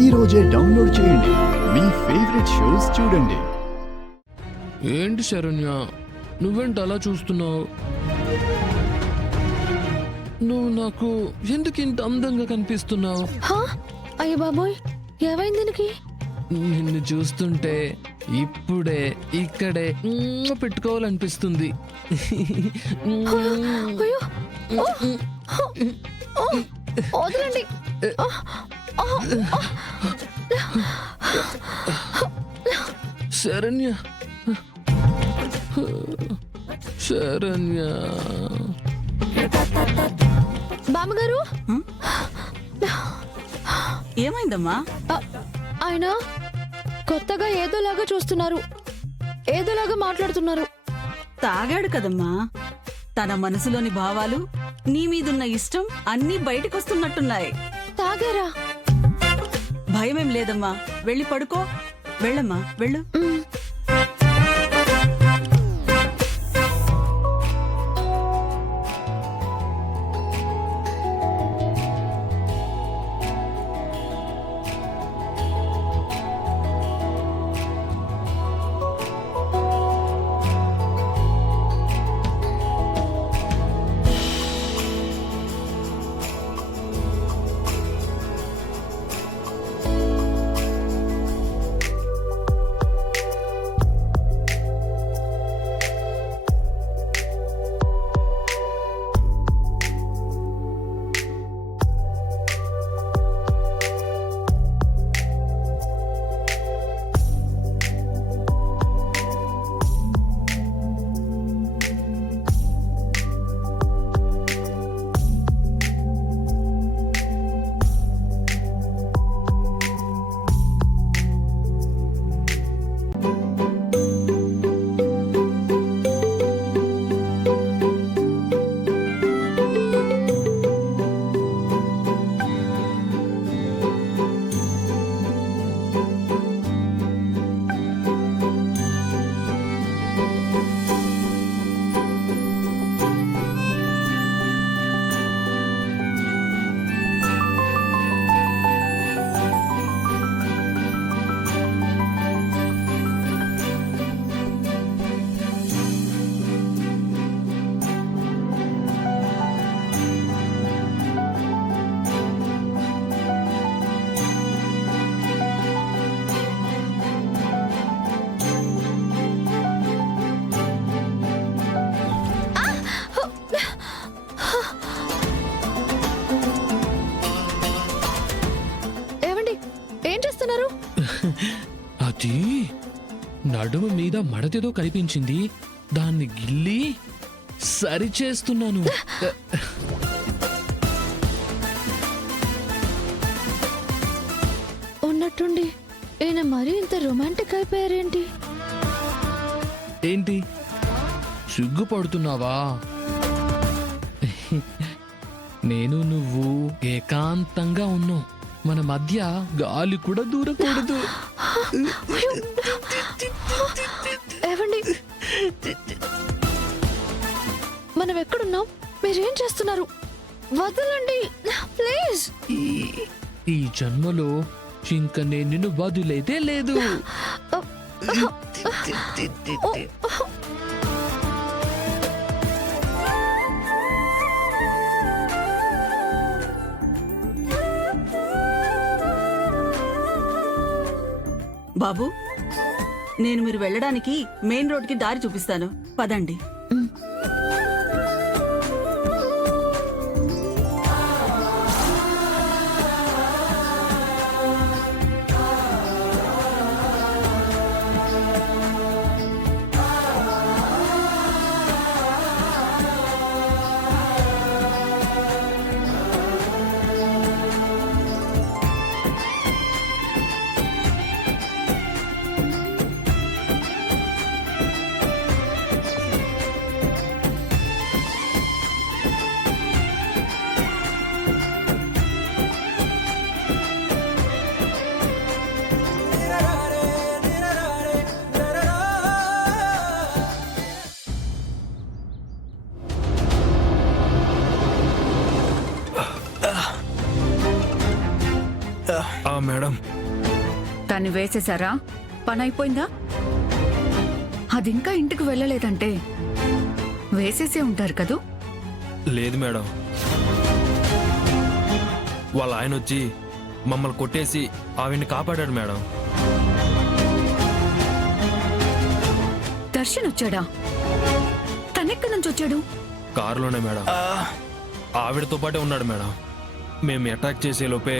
ఈ రోజే డౌన్లోడ్ చేయండి. మీ ఫేవరెట్ షోస్ చూడండి. ఏంటి శరణ్య, నువ్వేంటి అలా చూస్తున్నావు? నువ్వు నాకు ఎందుకు ఇంత అందంగా కనిపిస్తున్నావు? అయ్య బాబోయ్, ఏమైంది దీనికి? నిన్ను చూస్తుంటే ఇప్పుడే ఇక్కడే పెట్టుకోవాలనిపిస్తుంది. అయ్యో, వదలండి. శరణ్య, శరణ్య. బామ్మగారు, ఏమైందమ్మా? ఆయన కొత్తగా ఏదోలాగా చూస్తున్నారు, ఏదోలాగా మాట్లాడుతున్నారు. తాగాడు కదమ్మా. తన మనసులోని భావాలు, నీ మీదున్న ఇష్టం అన్నీ బయటకొస్తున్నట్టున్నాయి. తాగారా? భయమేం లేదమ్మా, వెళ్ళి పడుకో. వెళ్ళమ్మా, వెళ్ళు. ఏమండి, ఏం చేస్తున్నారు? అది నడుము మీద మడతేదో కనిపించింది, దాన్ని గిల్లి సరిచేస్తున్నాను. ఉన్నట్టుండి ఈయన మరీ ఇంత రొమాంటిక్ అయిపోయారేంటి? ఏంటి, సిగ్గుపడుతున్నావా? నేను నువ్వు ఏకాంతంగా ఉన్నాం, మన మధ్య గాలి కూడా దూరకూడదు. ఏవండి, మనం ఎక్కడున్నాం? మీరేం చేస్తున్నారు? వదలండి ప్లీజ్. ఈ జన్మలో ఇంక నేను నిన్ను వదిలేదే లేదు. బాబు, నేను మీరు వెళ్ళడానికి మెయిన్ రోడ్కి దారి చూపిస్తాను, పదండి. మేడం. దాన్ని వేసేశారా? పని అయిపోయిందా? అది ఇంకా ఇంటికి వెళ్ళలేదంటే వేసేసే ఉంటారు కదూ. లేదు మేడం, వాళ్ళ ఆయన వచ్చి మమ్మల్ని కొట్టేసి ఆవిడ్ని కాపాడాడు మేడం. దర్శన్ వచ్చాడా? తనెక్కడి నుంచి వచ్చాడు? కారులోనే మేడం. ఆవిడతో పాటే ఉన్నాడు మేడం. మేము అటాక్ చేసే లోపే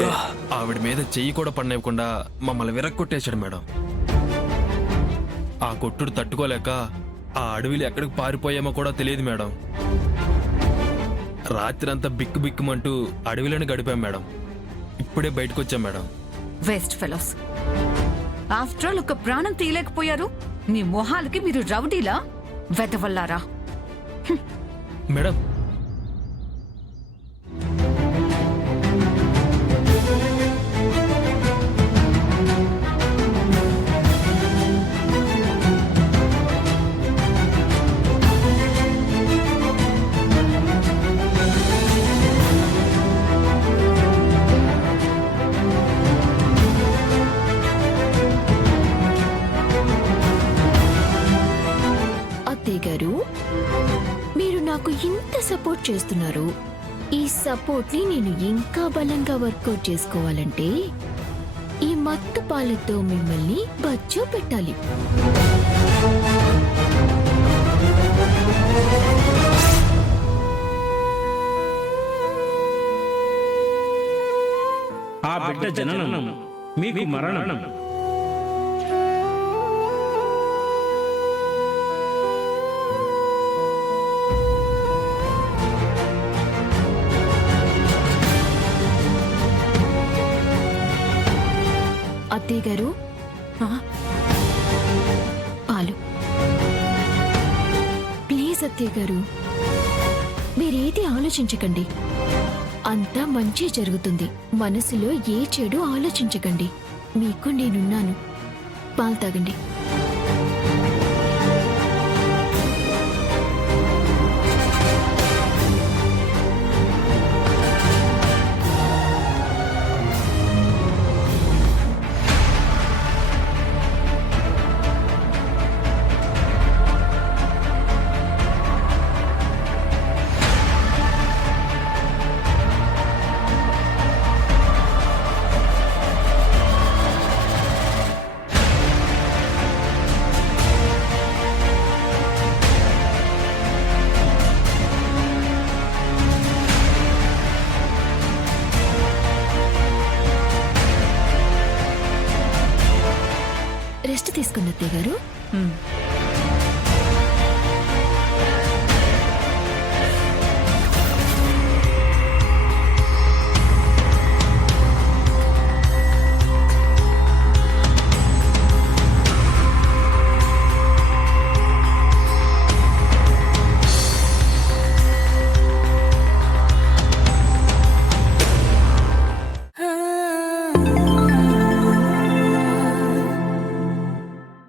ఆవిడ మీద చెయ్యి కూడా పడినవ్వకుండా మమ్మల్ని విరక్కొట్టేశాడు మేడం. ఆ కొట్టుడు తట్టుకోలేక ఆ అడవిలో ఎక్కడికి పారిపోయామో కూడా తెలియదు మేడం. రాత్రి అంతా బిక్కు బిక్కుమంటూ అడవిలోనే గడిపాం మేడం. ఇప్పుడే బయటకు వచ్చాం madam. Waste fellows. After all ఒక ప్రాణం తీయలేకపోయారు. మీ మొహాలకి మీరు రౌడీలా వెదవల్లారా? మేడం, అత్తయ్య గారు, మీరు నాకు ఇంత సపోర్ట్ చేస్తున్నారు. ఈ సపోర్ట్ ని నేను ఇంకా బలంగా వర్కౌట్ చేసుకోవాలంటే ఈ మత్తు పాలతో మిమ్మల్ని బచ్చో పెట్టాలి. ఆ బిడ్డ జననం మీకు మరణం. అత్తయ్య గారు, పాలు ప్లీజ్. అత్తయ్య గారు, మీరేది ఆలోచించకండి. అంతా మంచి జరుగుతుంది. మనసులో ఏ చెడు ఆలోచించకండి. మీకు నేనున్నాను. పాలు తాగండి. రెస్ట్ తీసుకున్న అత్తయ్య గారు.